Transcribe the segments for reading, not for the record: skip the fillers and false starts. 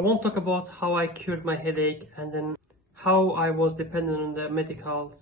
I won't talk about how I cured my headache and then how I was dependent on the medical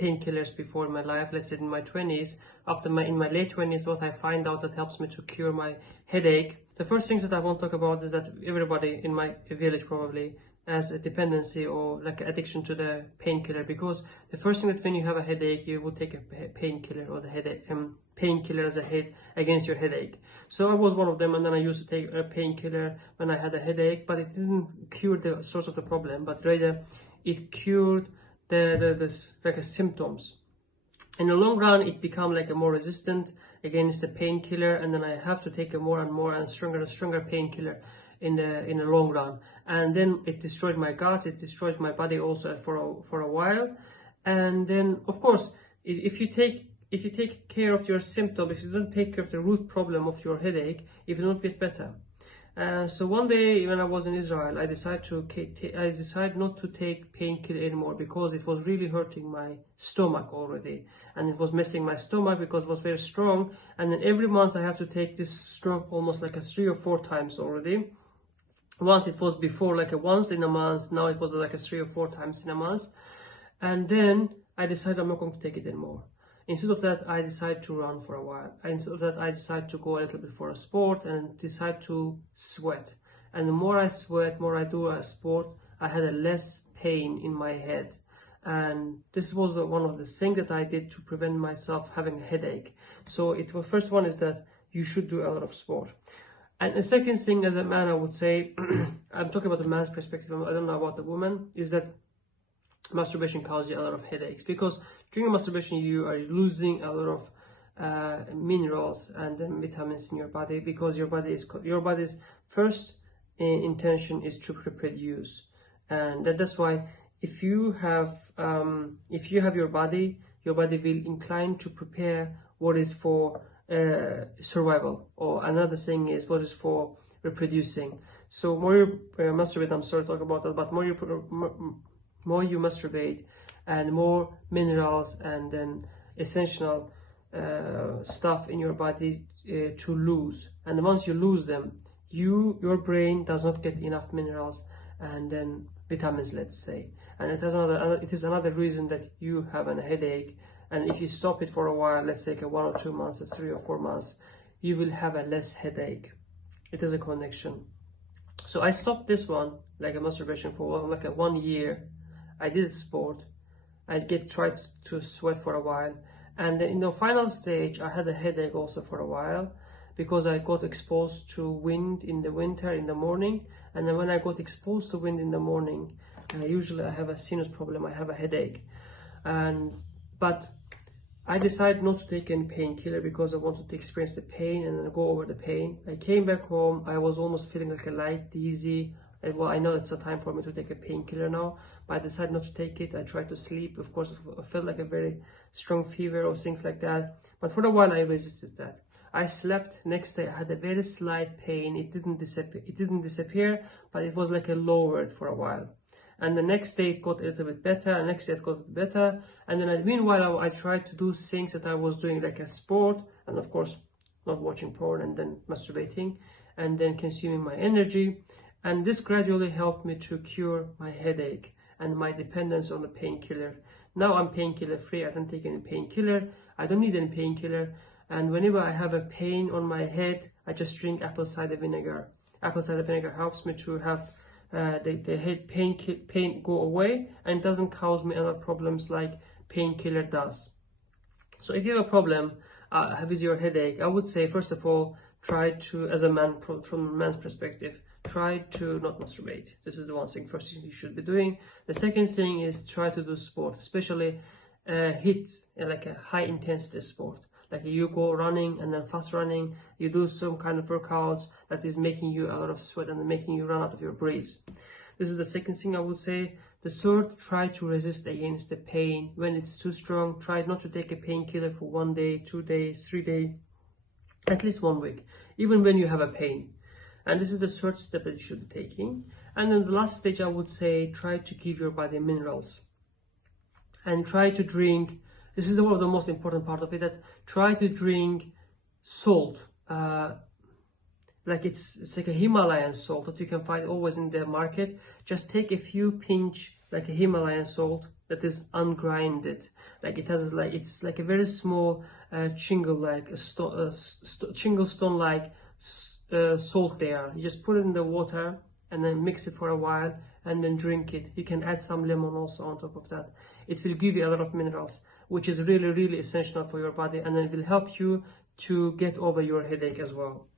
painkillers before in my life, let's say in my 20s. In my late 20s, what I find out that helps me to cure my headache. The first things that I won't talk about is that everybody in my village probably has a dependency or like an addiction to the painkiller, because the first thing that when you have a headache, you will take a painkiller or the headache painkiller as a head against your headache. So I was one of them, and then I used to take a painkiller when I had a headache, but it didn't cure the source of the problem, but rather it cured the symptoms. In the long run, it became like a more resistant against the painkiller, and then I have to take a more and more and stronger painkiller in the long run. And then it destroyed my gut, it destroyed my body also for a while. And then of course, if you take care of your symptom, if you don't take care of the root problem of your headache, it will not get better. So one day when I was in Israel, I decided not to take painkiller anymore, because it was really hurting my stomach already, and it was messing my stomach because it was very strong. And then every month I have to take this strong almost like 3 or 4 times already. Once it was before like once in a month, now it was like 3 or 4 times in a month. And then I decided I'm not going to take it anymore. Instead of that, I decided to run for a while. Instead of that, I decided to go a little bit for a sport and decide to sweat. And the more I sweat, more I do a sport, I had a less pain in my head. And this was one of the things that I did to prevent myself having a headache. So the first one is that you should do a lot of sport. And the second thing, as a man, I would say, I'm talking about the man's perspective, I don't know about the woman, is that masturbation causes you a lot of headaches, because during masturbation you are losing a lot of minerals and vitamins in your body, because your body's first intention is to reproduce. And that's why if you have your body will incline to prepare what is for survival, or another thing is what is for reproducing. So more you masturbate, I'm sorry to talk about that, but more you masturbate, and more minerals and then essential stuff in your body to lose. And once you lose them, your brain does not get enough minerals and then vitamins, let's say. And it is another reason that you have a headache. And if you stop it for a while, let's say 1 or 2 months, 3 or 4 months, you will have a less headache. It is a connection. So I stopped this one, like a masturbation, for like 1 year. I did sport. I tried to sweat for a while. And then in the final stage, I had a headache also for a while, because I got exposed to wind in the winter in the morning. And then when I got exposed to wind in the morning, usually I have a sinus problem, I have a headache. But I decided not to take any painkiller, because I wanted to experience the pain and then go over the pain. I came back home, I was almost feeling like a light dizzy. Well, I know it's a time for me to take a painkiller now, but I decided not to take it. I tried to sleep. Of course, I felt like a very strong fever or things like that. But for a while, I resisted that. I slept. Next day, I had a very slight pain. It didn't disappear, but it was like a lowered for a while. And the next day, it got a little bit better. And next day, it got better. And then meanwhile, I tried to do things that I was doing, like a sport, and of course, not watching porn and then masturbating, and then consuming my energy. And this gradually helped me to cure my headache and my dependence on the painkiller. Now I'm painkiller free. I don't take any painkiller. I don't need any painkiller. And whenever I have a pain on my head, I just drink apple cider vinegar. Apple cider vinegar helps me to have the head pain go away, and it doesn't cause me other problems like painkiller does. So if you have a problem with your headache, I would say, first of all, try to, as a man, from a man's perspective, try to not masturbate. This is the one thing, first thing you should be doing. The second thing is try to do sport, especially like a high intensity sport. Like you go running and then fast running, you do some kind of workouts that is making you a lot of sweat and making you run out of your breath. This is the second thing I would say. The third, try to resist against the pain. When it's too strong, try not to take a painkiller for 1 day, 2 days, 3 days, at least 1 week, even when you have a pain. And this is the third step that you should be taking. And then the last stage, I would say, try to give your body minerals. And try to drink, this is one of the most important part of it, that try to drink salt. like it's like a Himalayan salt that you can find always in the market. Just take a few pinch like a Himalayan salt that is ungrinded. Like it has like, it's like a very small chingle, like a chingle stone like salt there. You just put it in the water and then mix it for a while and then drink it. You can add some lemon also on top of that. It will give you a lot of minerals, which is really, really essential for your body, and it will help you to get over your headache as well.